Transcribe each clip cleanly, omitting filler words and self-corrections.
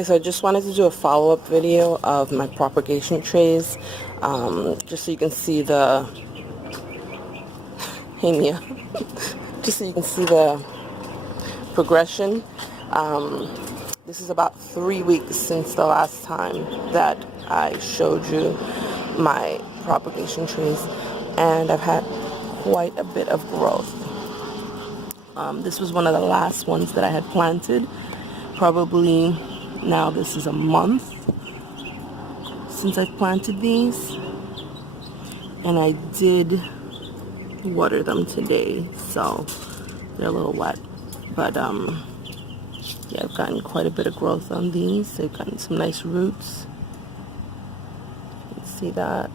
Okay, so I just wanted to do a follow-up video of my propagation trays, just so you can see the, hey Mia, just so you can see the progression. This is about 3 weeks since the last time that I showed you my propagation trays, and I've had quite a bit of growth. This was one of the last ones that I had planted. Probably now this is a month since I've planted these, and I did water them today, so they're a little wet, but yeah, I've gotten quite a bit of growth on these. They've gotten some nice roots. You can see that.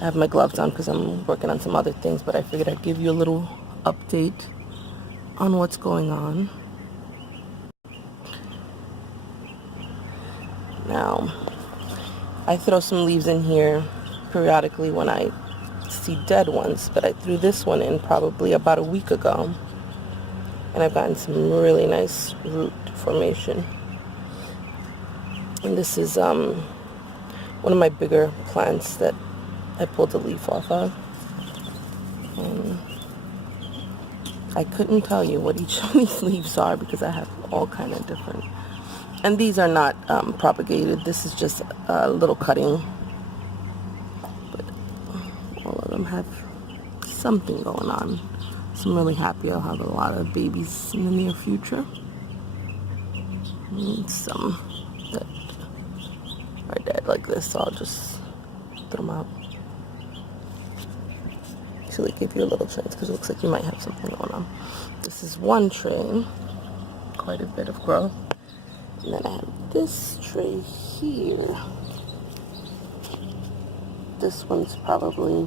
I have my gloves on because I'm working on some other things, but I figured I'd give you a little update on what's going on. Now, I throw some leaves in here periodically when I see dead ones, but I threw this one in probably about a week ago, and I've gotten some really nice root formation. And this is one of my bigger plants that I pulled the leaf off of, and I couldn't tell you what each of these leaves are because I have all kind of different. And these are not propagated. This is just a little cutting. But all of them have something going on. So I'm really happy I'll have a lot of babies in the near future. And some that are dead like this, so I'll just throw them out. Actually give you a little chance because it looks like you might have something going on. This is one tray, quite a bit of growth. And then I have this tray here. This one's probably,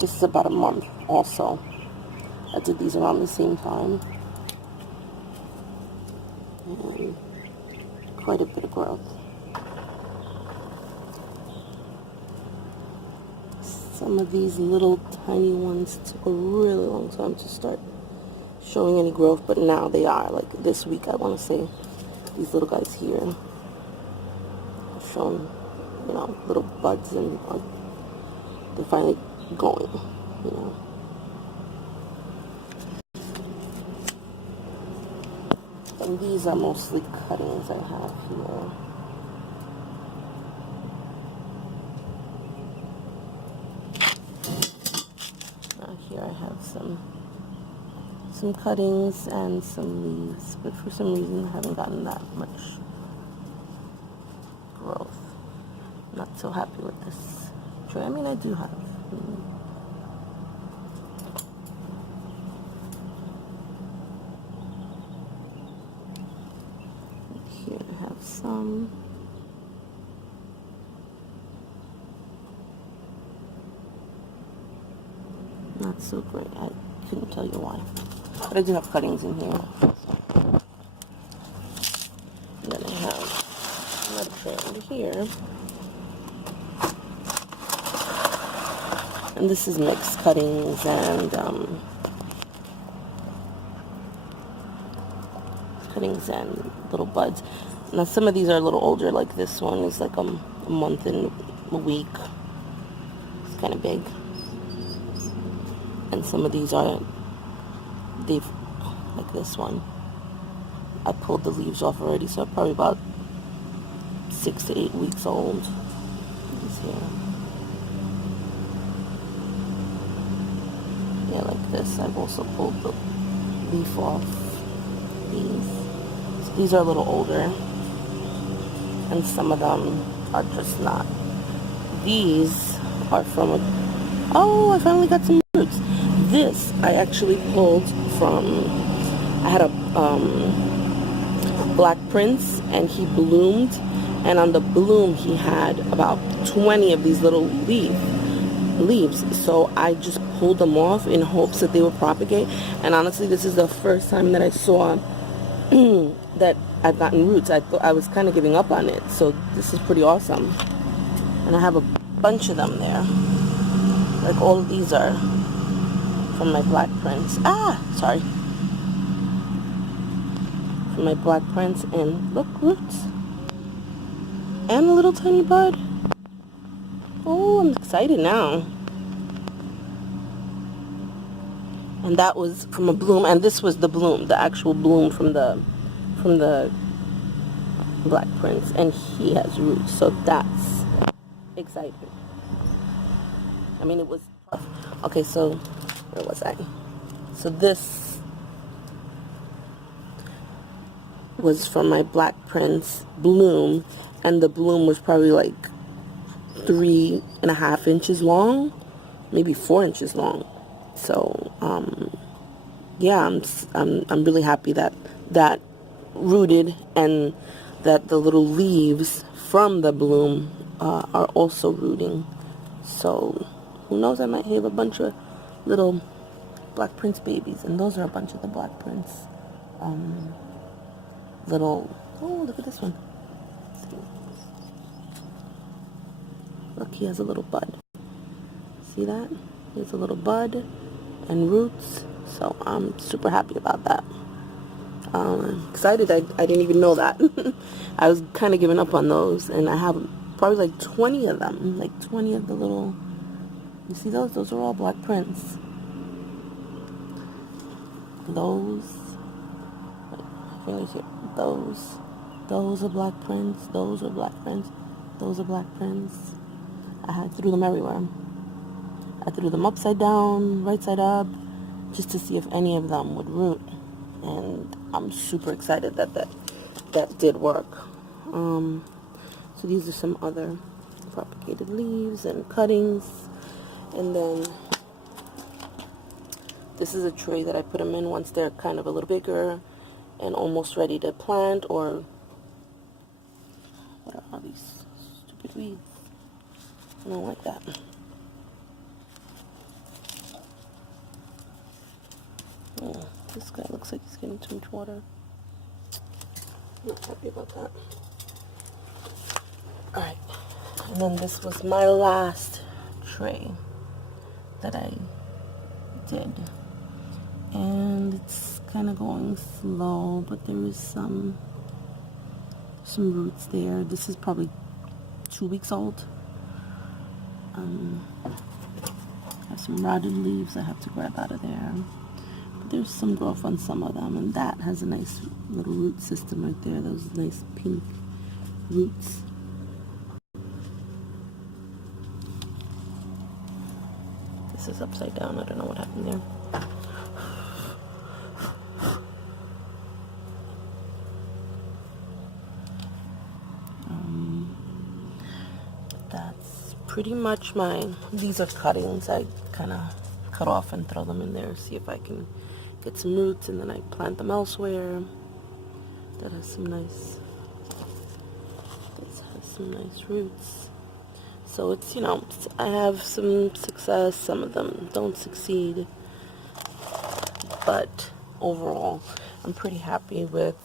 this is about a month also. I did these around the same time. And quite a bit of growth. Some of these little tiny ones took a really long time to start showing any growth, but now they are. Like this week, I want to say these little guys here have shown, you know, little buds, and they're finally going, you know. And these are mostly cuttings I have here. Here I have some cuttings and some leaves, but for some reason I haven't gotten that much growth. I'm not so happy with this tray. I mean, I do have. Here I have some. Not so great. I couldn't tell you why. But I do have cuttings in here. And then I have another tray over here. And this is mixed cuttings and little buds. Now some of these are a little older, like this one is like a month and a week. It's kind of big. And some of these are, like this one, I pulled the leaves off already, so probably about 6 to 8 weeks old. These here. Yeah, like this. I've also pulled the leaf off these. So these are a little older, and some of them are just not. These are from oh, I finally got some roots. This I actually pulled from, I had a black prince, and he bloomed, and on the bloom he had about 20 of these little leaves, so I just pulled them off in hopes that they would propagate. And honestly, this is the first time that I saw that I've gotten roots. I was kind of giving up on it, so this is pretty awesome. And I have a bunch of them there. Like all of these are from my black prince. Sorry. from my Black Prince, and look, roots. And a little tiny bud. Oh, I'm excited now. And that was from a bloom, and this was the bloom, the actual bloom from the Black Prince, and he has roots, so that's exciting. I mean, it was tough. Okay, so where was I? So this was from my Black Prince bloom, and the bloom was probably like 3.5 inches long, maybe 4 inches long. So yeah, I'm really happy that that rooted, and that the little leaves from the bloom are also rooting. So who knows, I might have a bunch of little Black Prince babies, and those are a bunch of the Black Prince little, oh, look at this one. Look, he has a little bud. See that? He has a little bud and roots. So I'm super happy about that. I'm excited. I didn't even know that. I was kind of giving up on those, and I have probably like 20 of them. Like 20 of the little, you see those? Those are all Black Prince. Those, fingers here. Those are Black Prince. Those are Black Prince. Those are Black Prince. I threw them everywhere. I threw them upside down, right side up, just to see if any of them would root. And I'm super excited that that did work. So these are some other propagated leaves and cuttings. And then this is a tray that I put them in once they're kind of a little bigger and almost ready to plant. Or what are all these stupid weeds? I don't like that. Oh, this guy looks like he's getting too much water. I'm not happy about that. Alright, and then this was my last tray that I did. And it's kind of going slow, but there is some roots there. This is probably 2 weeks old. I have some rotted leaves I have to grab out of there. But there's some growth on some of them, and that has a nice little root system right there. Those nice pink roots. This is upside down. I don't know what happened there. That's pretty much these are cuttings. I kind of cut off and throw them in there, see if I can get some roots, and then I plant them elsewhere. That has some nice, this has some nice roots. So it's, I have some success, some of them don't succeed, but overall I'm pretty happy with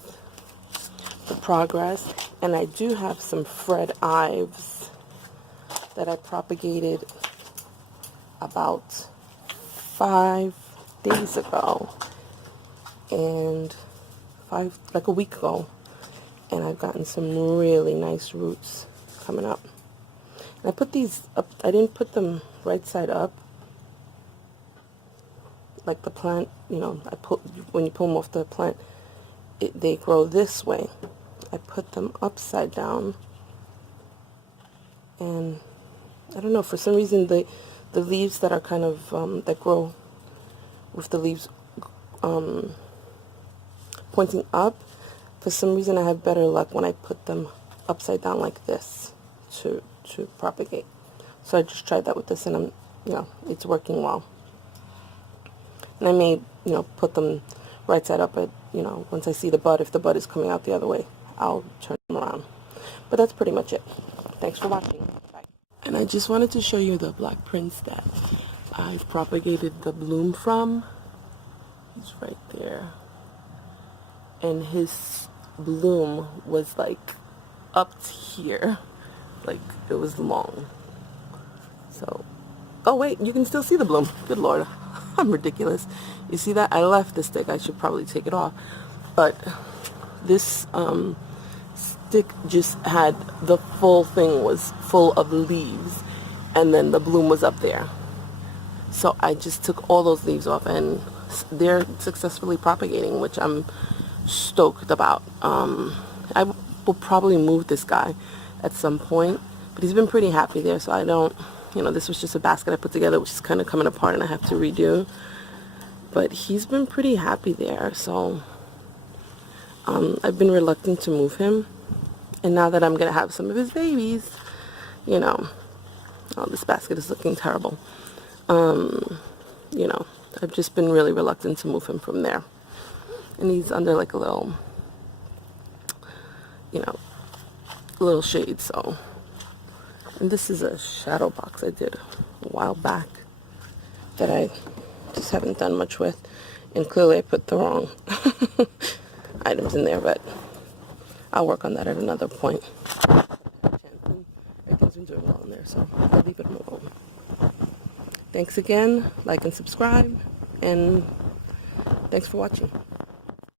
the progress. And I do have some Fred Ives that I propagated about 5 days ago, and like a week ago, and I've gotten some really nice roots coming up. And I put these up, I didn't put them right side up like the plant, when you pull them off the plant, they grow this way. I put them upside down, and I don't know, for some reason the leaves that are kind of that grow with the leaves pointing up, for some reason I have better luck when I put them upside down like this to propagate. So I just tried that with this, and it's working well. And I may put them right side up, but once I see the bud, if the bud is coming out the other way, I'll turn them around. But that's pretty much it. Thanks for watching. Bye. And I just wanted to show you the Black Prince that I've propagated the bloom from. He's right there. And his bloom was like up to here. Like it was long. So, oh wait, you can still see the bloom. Good Lord. I'm ridiculous. You see that? I left the stick. I should probably take it off. But this stick just had, the full thing was full of leaves, and then the bloom was up there. So I just took all those leaves off, and they're successfully propagating, which I'm stoked about. I will probably move this guy at some point, but he's been pretty happy there, so I don't, this was just a basket I put together, which is kind of coming apart and I have to redo. But he's been pretty happy there, so I've been reluctant to move him. And now that I'm going to have some of his babies, oh, this basket is looking terrible. I've just been really reluctant to move him from there. And he's under like a little, little shade, so. And this is a shadow box I did a while back that I just haven't done much with. And clearly I put the wrong items in there, but I'll work on that at another point. Everything's been doing well in there, so I'll leave it alone. Thanks again. Like and subscribe, and thanks for watching.